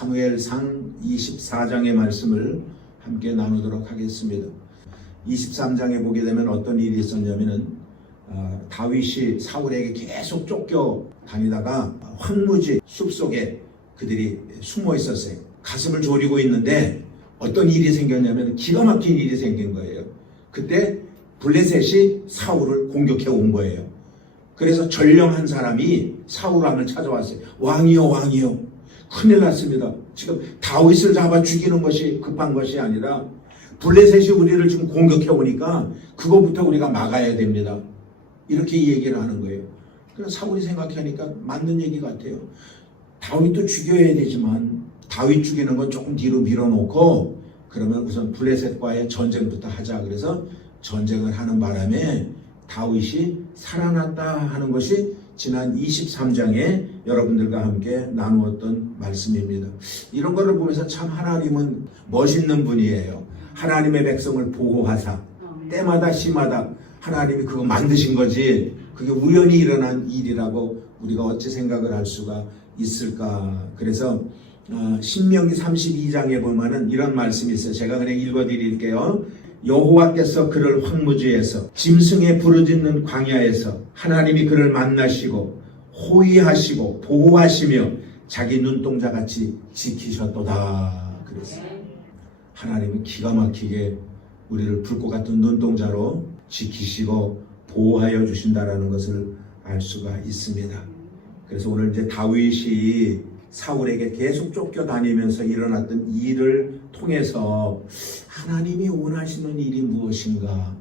사무엘상 24장의 말씀을 함께 나누도록 하겠습니다. 23장에 보게 되면 어떤 일이 있었냐면은 다윗이 사울에게 계속 쫓겨 다니다가 황무지 숲속에 그들이 숨어 있었어요. 가슴을 졸이고 있는데 어떤 일이 생겼냐면 기가 막힌 일이 생긴 거예요. 그때 블레셋이 사울을 공격해 온 거예요. 그래서 전령한 사람이 사울 왕을 찾아왔어요. 왕이요, 왕이요. 큰일 났습니다. 지금 다윗을 잡아 죽이는 것이 급한 것이 아니라 블레셋이 우리를 지금 공격해 오니까 그거부터 우리가 막아야 됩니다. 이렇게 얘기를 하는 거예요. 그래서 사울이 생각하니까 맞는 얘기 같아요. 다윗도 죽여야 되지만 다윗 죽이는 건 조금 뒤로 밀어놓고 그러면 우선 블레셋과의 전쟁부터 하자. 그래서 전쟁을 하는 바람에 다윗이 살아났다 하는 것이 지난 23장에 여러분들과 함께 나누었던 말씀입니다. 이런 거를 보면서 참 하나님은 멋있는 분이에요. 하나님의 백성을 보호하사 때마다 시마다 하나님이 그거 만드신 거지 그게 우연히 일어난 일이라고 우리가 어찌 생각을 할 수가 있을까. 그래서 신명기 32장에 보면은 이런 말씀이 있어요. 제가 그냥 읽어드릴게요. 여호와께서 그를 황무지에서 짐승의 부르짖는 광야에서 하나님이 그를 만나시고 호위하시고 보호하시며 자기 눈동자같이 지키셨도다. 그랬어요. 하나님이 기가 막히게 우리를 불꽃 같은 눈동자로 지키시고 보호하여 주신다라는 것을 알 수가 있습니다. 그래서 오늘 이제 다윗이 사울에게 계속 쫓겨다니면서 일어났던 일을 통해서 하나님이 원하시는 일이 무엇인가,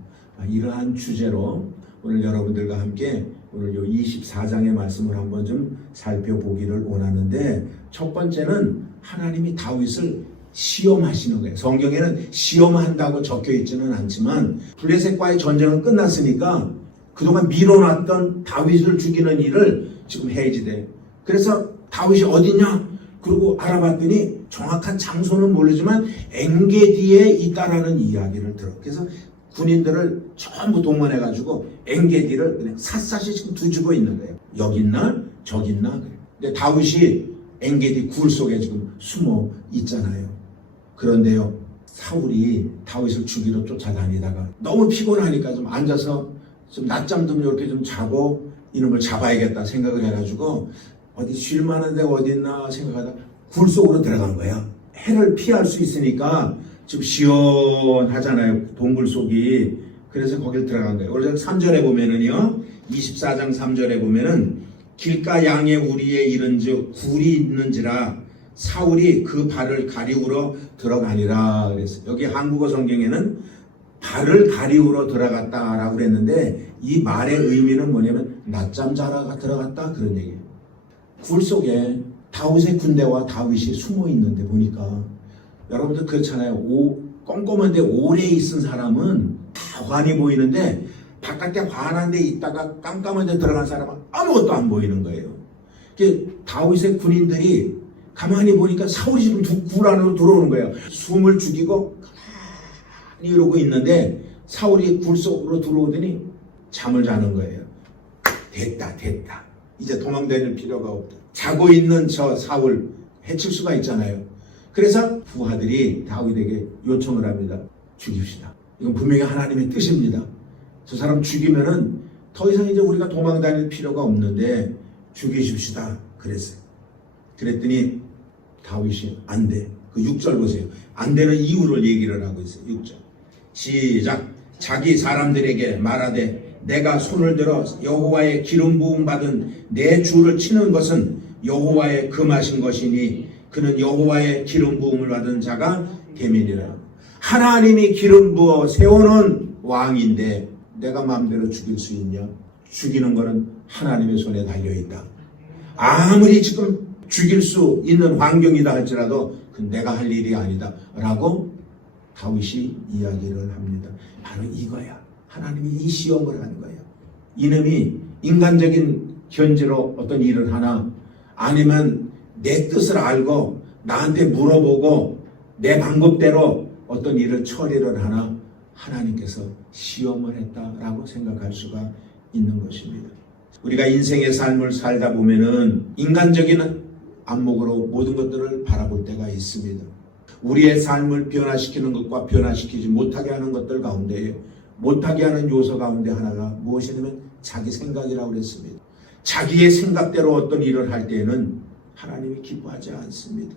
이러한 주제로 오늘 여러분들과 함께 오늘 이 24장의 말씀을 한번 좀 살펴보기를 원하는데, 첫 번째는 하나님이 다윗을 시험하시는 거예요. 성경에는 시험한다고 적혀 있지는 않지만 블레셋과의 전쟁은 끝났으니까 그동안 미뤄놨던 다윗을 죽이는 일을 지금 해야지돼. 그래서 다윗이 어디냐? 그리고 알아봤더니 정확한 장소는 모르지만 엔게디에 있다라는 이야기를 들어. 그래서 군인들을 전부 동원해가지고 엔게디를 그냥 샅샅이 지금 뒤지고 있는 거예요. 여기 있나? 저기 있나? 근데 다윗이 엔게디 굴 속에 지금 숨어 있잖아요. 그런데요, 사울이 다윗을 죽이러 쫓아다니다가 너무 피곤하니까 좀 앉아서 좀 낮잠 좀 이렇게 좀 자고 이놈을 잡아야겠다 생각을 해가지고 어디 쉴 만한 데가 어디 있나 생각하다 굴 속으로 들어간 거야. 해를 피할 수 있으니까 좀 시원하잖아요, 동굴 속이. 그래서 거길 들어간 거예요. 오늘 3절에 보면은요, 24장 3절에 보면은 길가 양의 우리에 이른즉 굴이 있는지라 사울이 그 발을 가리우러 들어가니라 그랬어요. 여기 한국어 성경에는 발을 가리우러 들어갔다라고 그랬는데 이 말의 의미는 뭐냐면 낮잠 자다가 들어갔다 그런 얘기예요. 굴 속에 다윗의 군대와 다윗이 숨어 있는데 보니까 여러분들 그렇잖아요. 꼼꼼한데 오래 있은 사람은 다 환히 보이는데 바깥에 환한 데 있다가 깜깜한 데 들어간 사람은 아무것도 안 보이는 거예요. 다윗의 군인들이 가만히 보니까 사울이 지금 굴 안으로 들어오는 거예요. 숨을 죽이고 가만히 이러고 있는데 사울이 굴 속으로 들어오더니 잠을 자는 거예요. 됐다. 이제 도망다닐 필요가 없다. 자고 있는 저 사울 해칠 수가 있잖아요. 그래서 부하들이 다윗에게 요청을 합니다. 죽입시다. 이건 분명히 하나님의 뜻입니다. 저 사람 죽이면은 더 이상 이제 우리가 도망다닐 필요가 없는데 죽이십시다. 그랬어요. 그랬더니 다윗이 안 돼. 그 6절 보세요. 안 되는 이유를 얘기를 하고 있어요. 6절. 시작. 자기 사람들에게 말하되 내가 손을 들어 여호와의 기름 부음 받은 내 주를 치는 것은 여호와의 금하신 것이니 그는 여호와의 기름 부음을 받은 자가 됨이니라. 하나님이 기름 부어 세워놓은 왕인데 내가 마음대로 죽일 수 있냐? 죽이는 거는 하나님의 손에 달려있다. 아무리 지금 죽일 수 있는 환경이다 할지라도 그건 내가 할 일이 아니다 라고 다윗이 이야기를 합니다. 바로 이거야. 하나님이 이 시험을 한 거예요. 이놈이 인간적인 견지로 어떤 일을 하나 아니면 내 뜻을 알고 나한테 물어보고 내 방법대로 어떤 일을 처리를 하나 하나님께서 시험을 했다라고 생각할 수가 있는 것입니다. 우리가 인생의 삶을 살다 보면은 인간적인 안목으로 모든 것들을 바라볼 때가 있습니다. 우리의 삶을 변화시키는 것과 변화시키지 못하게 하는 것들 가운데 못하게 하는 요소 가운데 하나가 무엇이냐면 자기 생각이라고 그랬습니다. 자기의 생각대로 어떤 일을 할 때에는 하나님이 기뻐하지 않습니다.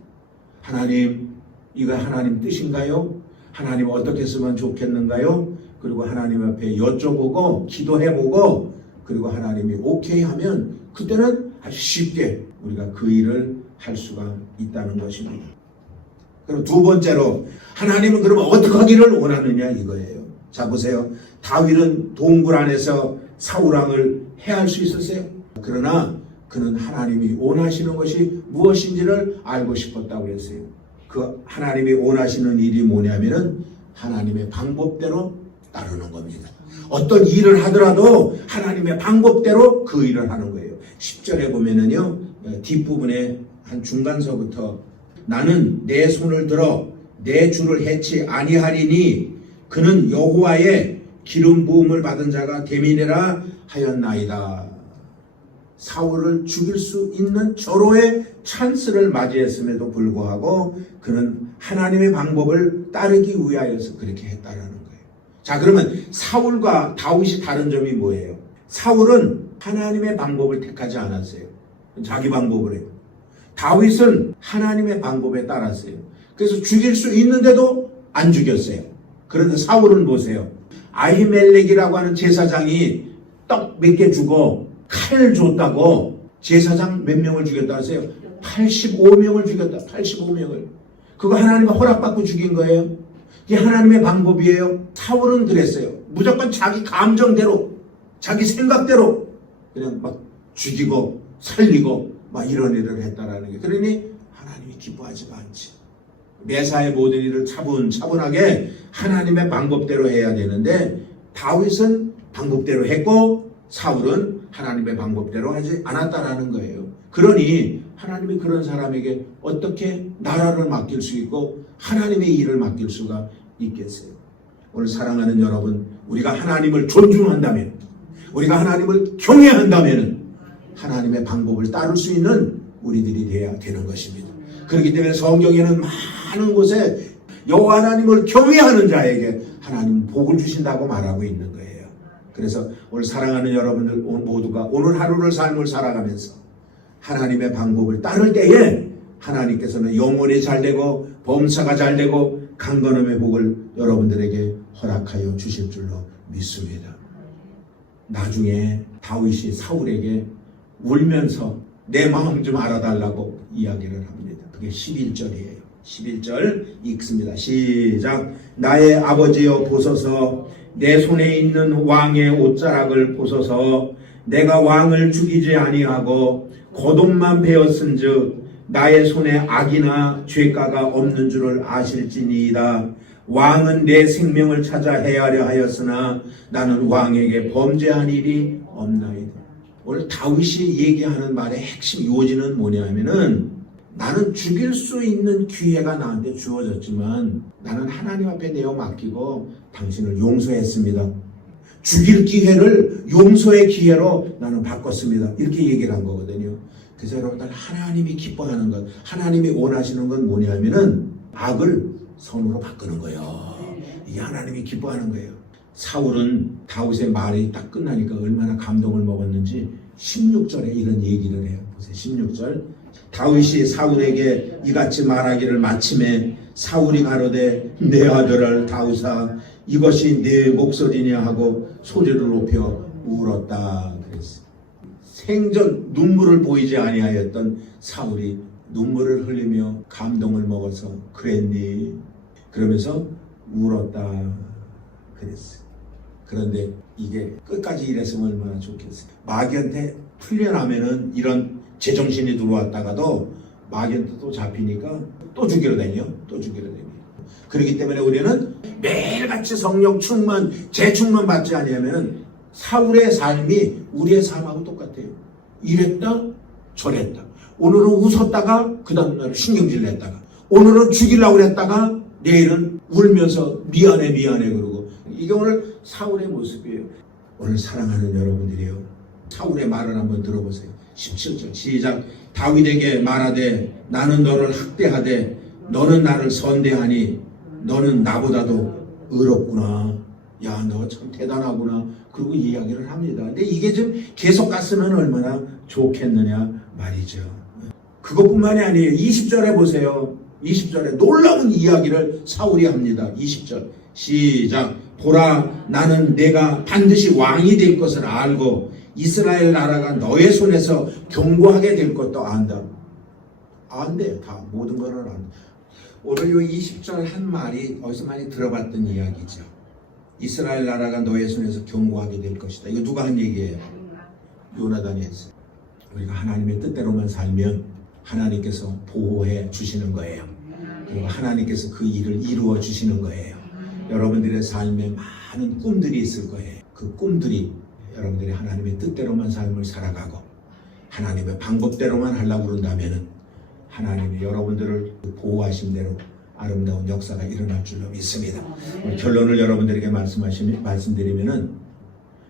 하나님, 이거 하나님 뜻인가요? 하나님 어떻게 쓰면 좋겠는가요? 그리고 하나님 앞에 여쭤보고 기도해보고 그리고 하나님이 오케이 하면 그때는 아주 쉽게 우리가 그 일을 할 수가 있다는 것입니다. 그리고 두 번째로 하나님은 그러면 어떻게 하기를 원하느냐 이거예요. 자 보세요. 다윗은 동굴 안에서 사울 왕을 해할 수 있었어요. 그러나 그는 하나님이 원하시는 것이 무엇인지를 알고 싶었다고 했어요. 그 하나님이 원하시는 일이 뭐냐면은 하나님의 방법대로 따르는 겁니다. 어떤 일을 하더라도 하나님의 방법대로 그 일을 하는 거예요. 10절에 보면은요, 뒷부분에 한 중간서부터 나는 내 손을 들어 내 주를 해치 아니하리니 그는 여호와의 기름 부음을 받은 자가 됨이니라 하였나이다. 사울을 죽일 수 있는 절호의 찬스를 맞이했음에도 불구하고 그는 하나님의 방법을 따르기 위하여서 그렇게 했다라는 거예요. 자, 그러면 사울과 다윗이 다른 점이 뭐예요? 사울은 하나님의 방법을 택하지 않았어요. 자기 방법을 해요. 다윗은 하나님의 방법에 따랐어요. 그래서 죽일 수 있는데도 안 죽였어요. 그런데 사울은 보세요. 아히멜렉이라고 하는 제사장이 떡 몇 개 주고 칼 줬다고 제사장 몇 명을 죽였다 하세요? 85명을 죽였다. 85명을. 그거 하나님의 허락받고 죽인 거예요. 이게 하나님의 방법이에요. 사울은 그랬어요. 무조건 자기 감정대로 자기 생각대로 그냥 막 죽이고 살리고 막 이런 일을 했다라는 게. 그러니 하나님이 기뻐하지가 않지. 매사의 모든 일을 차분차분하게 하나님의 방법대로 해야 되는데 다윗은 방법대로 했고 사울은 하나님의 방법대로 하지 않았다라는 거예요. 그러니 하나님이 그런 사람에게 어떻게 나라를 맡길 수 있고 하나님의 일을 맡길 수가 있겠어요? 오늘 사랑하는 여러분, 우리가 하나님을 존중한다면, 우리가 하나님을 경외한다면 하나님의 방법을 따를 수 있는 우리들이 되어야 되는 것입니다. 그렇기 때문에 성경에는 많은 곳에 여호와 하나님을 경외하는 자에게 하나님은 복을 주신다고 말하고 있는 거예요. 그래서 오늘 사랑하는 여러분들 모두가 오늘 하루를 삶을 살아가면서 하나님의 방법을 따를 때에 하나님께서는 영혼이 잘되고 범사가 잘되고 강건함의 복을 여러분들에게 허락하여 주실 줄로 믿습니다. 나중에 다윗이 사울에게 울면서 내 마음 좀 알아달라고 이야기를 합니다. 그게 11절이에요. 11절 읽습니다. 시작. 나의 아버지여 보소서 내 손에 있는 왕의 옷자락을 보소서 내가 왕을 죽이지 아니하고 고동만 베었은즉 나의 손에 악이나 죄가가 없는 줄을 아실지니이다. 왕은 내 생명을 찾아 해하려 하였으나 나는 왕에게 범죄한 일이 없나이다. 오늘 다윗이 얘기하는 말의 핵심 요지는 뭐냐면은 나는 죽일 수 있는 기회가 나한테 주어졌지만 나는 하나님 앞에 내어 맡기고 당신을 용서했습니다. 죽일 기회를 용서의 기회로 나는 바꿨습니다. 이렇게 얘기를 한 거거든요. 그래서 여러분들 하나님이 기뻐하는 것, 하나님이 원하시는 건 뭐냐면은 악을 선으로 바꾸는 거예요. 이게 하나님이 기뻐하는 거예요. 사울은 다윗의 말이 딱 끝나니까 얼마나 감동을 먹었는지 16절에 이런 얘기를 해요. 보세요. 16절. 다윗이 사울에게 이같이 말하기를 마침에 사울이 가로되 내 아들을 다윗아 이것이 내 목소리냐 하고 소리를 높여 울었다 그랬어요. 생전 눈물을 보이지 아니하였던 사울이 눈물을 흘리며 감동을 먹어서 그랬니? 그러면서 울었다 그랬어요. 그런데 이게 끝까지 이랬으면 얼마나 좋겠어요. 마귀한테 풀려나면은 이런 제정신이 들어왔다가도 마귀한테 또 잡히니까 또 죽이러 다녀. 또 죽이러 다녀. 그렇기 때문에 우리는 매일같이 성령 충만, 재충만 받지 아니하면 사울의 삶이 우리의 삶하고 똑같아요. 이랬다 저랬다. 오늘은 웃었다가 그 다음날 신경질 냈다가 오늘은 죽이려고 그랬다가 내일은 울면서 미안해 그러고 이게 오늘 사울의 모습이에요. 오늘 사랑하는 여러분들이요. 사울의 말을 한번 들어보세요. 17절 시작. 다윗에게 말하되 나는 너를 학대하되 너는 나를 선대하니 너는 나보다도 의롭구나. 야, 너 참 대단하구나. 그리고 이야기를 합니다. 근데 이게 좀 계속 갔으면 얼마나 좋겠느냐 말이죠. 그것뿐만이 아니에요. 20절에 보세요. 20절에 놀라운 이야기를 사울이 합니다. 20절 시작. 보라, 나는 내가 반드시 왕이 될 것을 알고 이스라엘 나라가 너의 손에서 견고하게 될 것도 안다. 안돼요. 다 모든 것을 안다. 오늘 이 20절 한 말이 어디서 많이 들어봤던 이야기죠. 이스라엘 나라가 너의 손에서 견고하게 될 것이다. 이거 누가 한 얘기예요? 요나단이 했어요. 우리가 하나님의 뜻대로만 살면 하나님께서 보호해 주시는 거예요. 그리고 하나님께서 그 일을 이루어 주시는 거예요. 여러분들의 삶에 많은 꿈들이 있을 거예요. 그 꿈들이 여러분들이 하나님의 뜻대로만 삶을 살아가고 하나님의 방법대로만 하려고 그런다면 하나님이 여러분들을 보호하신 대로 아름다운 역사가 일어날 줄로 믿습니다. 결론을 여러분들에게 말씀드리면은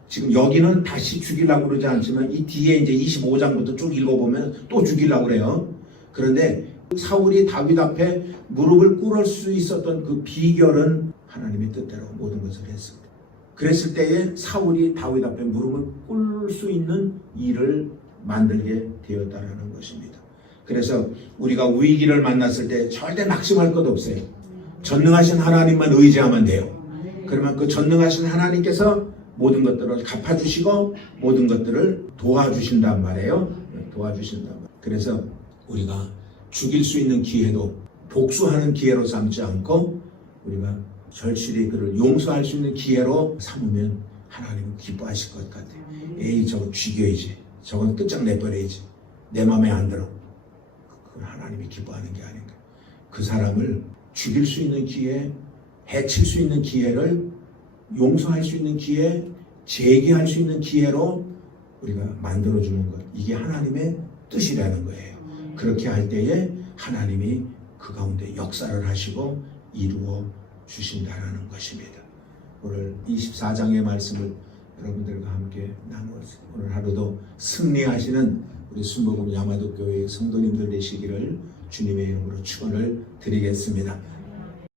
지금 여기는 다시 죽이려고 그러지 않지만 이 뒤에 이제 25장부터 쭉 읽어보면 또 죽이려고 그래요. 그런데 사울이 다윗 앞에 무릎을 꿇을 수 있었던 그 비결은 하나님의 뜻대로 모든 것을 했습니다. 그랬을 때에 사울이 다윗 앞에 무릎을 꿇을 수 있는 일을 만들게 되었다는 것입니다. 그래서 우리가 위기를 만났을 때 절대 낙심할 것 없어요. 전능하신 하나님만 의지하면 돼요. 그러면 그 전능하신 하나님께서 모든 것들을 갚아주시고 모든 것들을 도와주신단 말이에요. 도와주신단 말이에요. 그래서 우리가 죽일 수 있는 기회도 복수하는 기회로 삼지 않고 우리가 절실히 그를 용서할 수 있는 기회로 삼으면 하나님은 기뻐하실 것 같아요. 에이, 저거 죽여야지. 저건 끝장내버려야지. 내 마음에 안 들어. 그건 하나님이 기뻐하는 게 아닌가. 그 사람을 죽일 수 있는 기회, 해칠 수 있는 기회를 용서할 수 있는 기회, 재개할 수 있는 기회로 우리가 만들어주는 것. 이게 하나님의 뜻이라는 거예요. 그렇게 할 때에 하나님이 그 가운데 역사를 하시고 이루어 주신다는 것입니다. 오늘 24장의 말씀을 여러분들과 함께 나누었습니다. 오늘 하루도 승리하시는 우리 순복음 야마도 교회 성도님들 되시기를 주님의 이름으로 축원을 드리겠습니다.